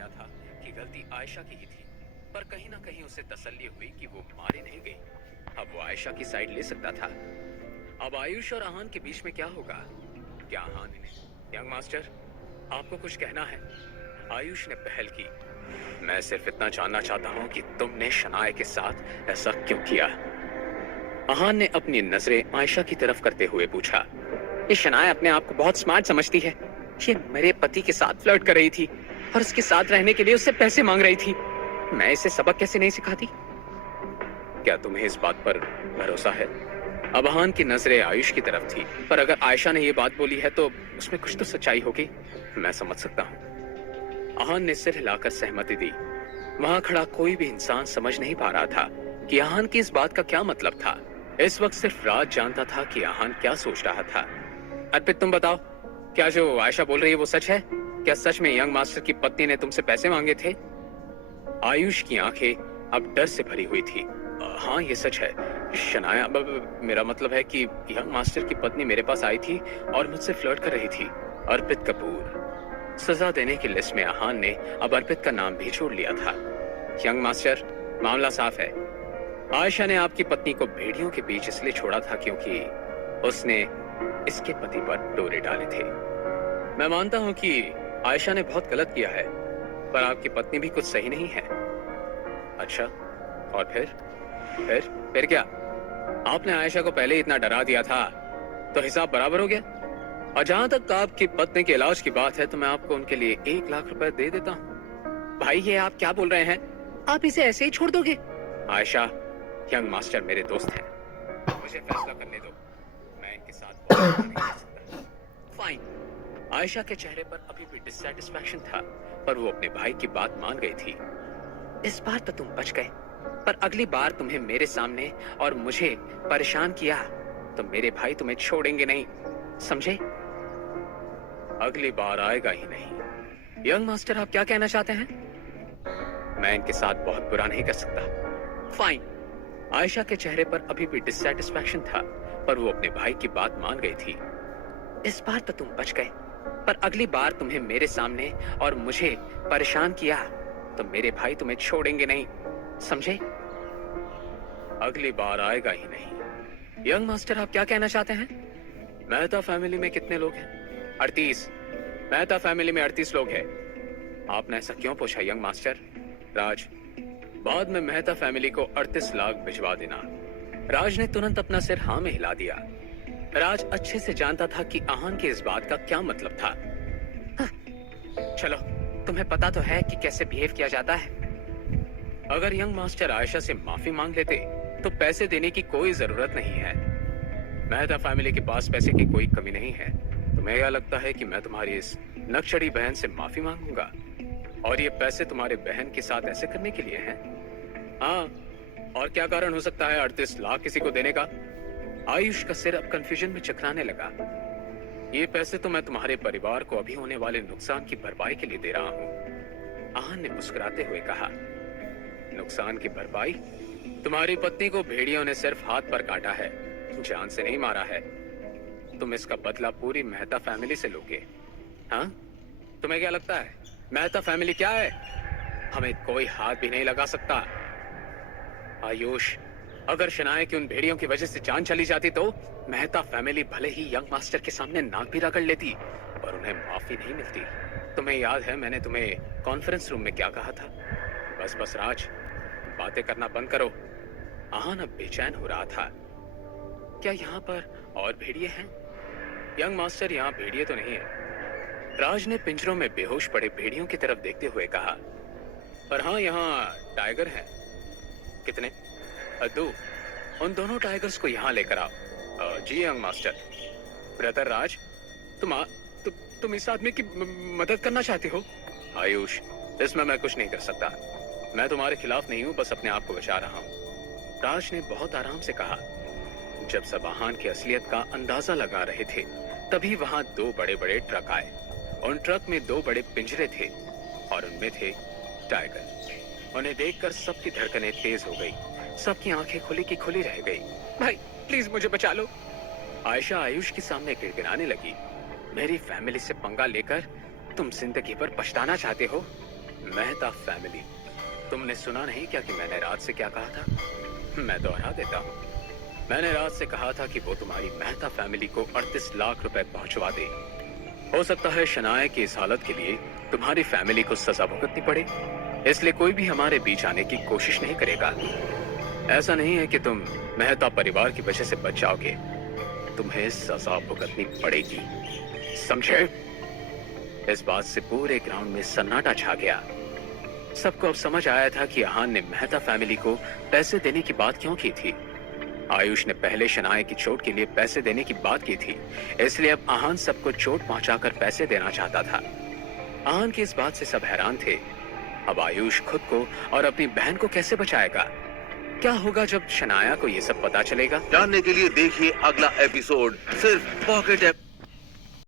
किया था कि गलती आयशा की ही थी, पर कहीं ना कहीं उसे तसल्ली हुई कि वो मारी नहीं गई। अब वो आयशा की साइड ले सकता था। अब आयुष और आहान के बीच में क्या होगा? क्या आहान इन्हें... यंग मास्टर, आपको कुछ कहना है? आयुष ने पहल की। मैं सिर्फ इतना जानना चाहता हूँ कि तुमने शनाए के साथ ऐसा क्यों किया? आहान ने अपनी नजरें आयशा की तरफ करते हुए पूछा। ये शनाए अपने आप को बहुत स्मार्ट समझती है। ये मेरे पति के साथ फ्लर्ट कर रही थी और उसके साथ रहने के लिए उससे पैसे मांग रही थी। मैं इसे सबक कैसे नहीं सिखाती? क्या तुम्हें इस बात पर भरोसा है? अब आहान की नजरें आयुष की तरफ थी, पर अगर आयशा ने ये बात बोली है तो उसमें कुछ तो सच्चाई होगी। मैं समझ सकता हूँ। आहान ने सिर हिलाकर सहमति दी। वहां खड़ा कोई भी इंसान समझ नहीं पा रहा था कि आहान की इस बात का क्या मतलब था। इस वक्त सिर्फ राज जानता था कि आहान क्या सोच रहा था। अर्पित, तुम बताओ, क्या जो आयशा बोल रही है वो सच है? क्या सच में यंग मास्टर की पत्नी ने तुमसे पैसे मांगे थे? आयुष की आंखें अब डर से भरी हुई थी। हाँ, ये सच है शनाया। मेरा मतलब है कि यंग मास्टर की पत्नी मेरे पास आई थी और मुझसे फ्लर्ट कर रही थी। अर्पित कपूर। सजा देने की लिस्ट में आहान ने अब अर्पित का नाम भी जोड़ लिया था। यंग मास्टर, मामला साफ है। आयशा ने आपकी पत्नी को भेड़ियों के बीच इसलिए छोड़ा था क्योंकि उसने इसके पति पर डोरे डाले थे। मैं मानता हूं कि आयशा ने बहुत गलत किया है, पर आपकी पत्नी भी कुछ सही नहीं है। अच्छा, और फिर क्या? आपने आयशा को पहले इतना डरा दिया था तो हिसाब बराबर हो गया। और जहां तक आपकी पत्नी के इलाज की बात है तो मैं आपको उनके लिए 1 लाख रुपए दे देता हूँ। भाई, ये आप क्या बोल रहे हैं? आप इसे ऐसे ही छोड़ दोगे? आयशा, यंग मास्टर मेरे दोस्त हैं, मुझे फैसला करने दो। मैं इनके साथ नहीं कर सकता। फाइन। आयशा के चेहरे पर अभी भी डिससैटिस्फैक्शन था, पर वो अपने भाई की बात मान गई थी। इस बार तो तुम बच गए, पर अगली बार तुम्हें मेरे सामने और मुझे परेशान किया तो मेरे भाई तुम्हें छोड़ेंगे नहीं, समझे? अगली बार आएगा ही नहीं। यंग मास्टर, आप क्या कहना चाहते हैं? मैं इनके साथ बहुत बुरा नहीं कर सकता। फाइन। आयशा के चेहरे पर अभी भी डिससैटिस्फैक्शन था, पर वो अपने भाई की बात मान गई थी। इस बार तो तुम बच गए, पर अगली बार तुम्हें मेरे सामने और मुझे परेशान किया तो मेरे भाई तुम्हें छोड़ेंगे नहीं, समझे? अगली बार आएगा ही नहीं। यंग मास्टर, आप क्या कहना चाहते हैं? मेहता फैमिली में कितने लोग हैं? 38। मेहता फैमिली में 38 लोग हैं। आपने ऐसा क्यों पूछा यंग मास्टर? राज, बाद में मेहता फैमिली को 38 लाख भिजवा देना। राज ने तुरंत अपना सिर हाँ में हिला दिया। राज अच्छे से जानता था कि आहान के इस बात का क्या मतलब था। चलो, तुम्हें पता तो है कि कैसे बिहेव किया जाता है। अगर यंग मास्टर आयशा से माफी मांग लेते तो पैसे देने की कोई जरूरत नहीं है। मेहता फैमिली के पास पैसे की कोई कमी नहीं है। तुम्हें यह लगता है कि मैं तुम्हारी इस नक्शड़ी बहन से माफी मांगूंगा और ये पैसे तुम्हारे बहन के साथ ऐसे करने के लिए हैं? हाँ, और क्या कारण हो सकता है 38 लाख किसी को देने का? आयुष का सिर अब कंफ्यूजन में चकराने लगा। ये पैसे तो मैं तुम्हारे परिवार को अभी होने वाले नुकसान की भरपाई के लिए दे रहा हूँ। आहान ने मुस्कुराते हुए कहा। नुकसान की भरपाई? तुम्हारी पत्नी को भेड़ियों ने सिर्फ हाथ पर काटा है, जान से नहीं मारा है। तुम इसका बदला पूरी मेहता फैमिली से लोगे? हाँ? तुम्हें क्या लगता है मेहता फैमिली क्या है? हमें कोई हाथ भी नहीं लगा सकता। आयुष, अगर शनाए की उन भेड़ियों की वजह से जान चली जाती तो मेहता फैमिली भले ही यंग मास्टर के सामने नाक भी रगड़ लेती, पर उन्हें माफी नहीं मिलती। तुम्हें याद है मैंने तुम्हें कॉन्फ्रेंस रूम में क्या कहा था? बस राज, बातें करना बंद करो। आहान अब बेचैन हो रहा था। क्या यहाँ पर और भेड़िए हैं? यंग मास्टर, यहाँ भेड़िए तो नहीं है। राज ने पिंजरों में बेहोश पड़े भेड़ियों की तरफ देखते हुए कहा। पर हाँ, यहाँ टाइगर हैं। कितने? 2। उन दोनों टाइगर्स को यहाँ लेकर आओ। जी यंग मास्टर। ब्रदर राज, तुम इस आदमी की मदद करना चाहते हो? आयुष, इसमें मैं कुछ नहीं कर सकता। मैं तुम्हारे खिलाफ नहीं हूँ, बस अपने आप को बचा रहा हूँ। राज ने बहुत आराम से कहा। जब सब आहान की असलियत का अंदाजा लगा रहे थे तभी वहां 2 बड़े बड़े ट्रक आए। उन ट्रक में 2 बड़े पिंजरे थे और उनमें थे टाइगर। उन्हें देखकर सबकी धड़कनें तेज हो गई, सबकी आंखें खुली की खुली रह गई। भाई प्लीज मुझे बचा लो। आयशा आयुष के सामने गिड़गिड़ाने लगी। मेरी फैमिली से पंगा लेकर तुम जिंदगी भर पछताना चाहते हो? मेहता फैमिली। तुमने सुना नहीं क्या कि मैंने रात से क्या कहा था? मैं दोहरा देता हूँ। मैंने रात से कहा था कि वो तुम्हारी मेहता फैमिली को 38 लाख रुपए पहुंचवा दे। हो सकता है शनाया की इस हालत के लिए तुम्हारी फैमिली को सजा भुगतनी पड़े, इसलिए कोई भी हमारे बीच आने की कोशिश नहीं करेगा। ऐसा नहीं है कि तुम मेहता परिवार की वजह से बच जाओगे, तुम्हें सजा भुगतनी पड़ेगी, समझे? इस बात से पूरे ग्राउंड में सन्नाटा छा गया। सबको अब समझ आया था कि आहान ने मेहता फैमिली को पैसे देने की बात क्यों की थी। आयुष ने पहले शनाया की चोट के लिए पैसे देने की बात की थी, इसलिए अब आहान सबको चोट पहुंचाकर पैसे देना चाहता था। आहान की इस बात से सब हैरान थे। अब आयुष खुद को और अपनी बहन को कैसे बचाएगा? क्या होगा जब शनाया को ये सब पता चलेगा? जानने के लिए देखिए अगला एपिसोड सिर्फ पॉकेट ऐप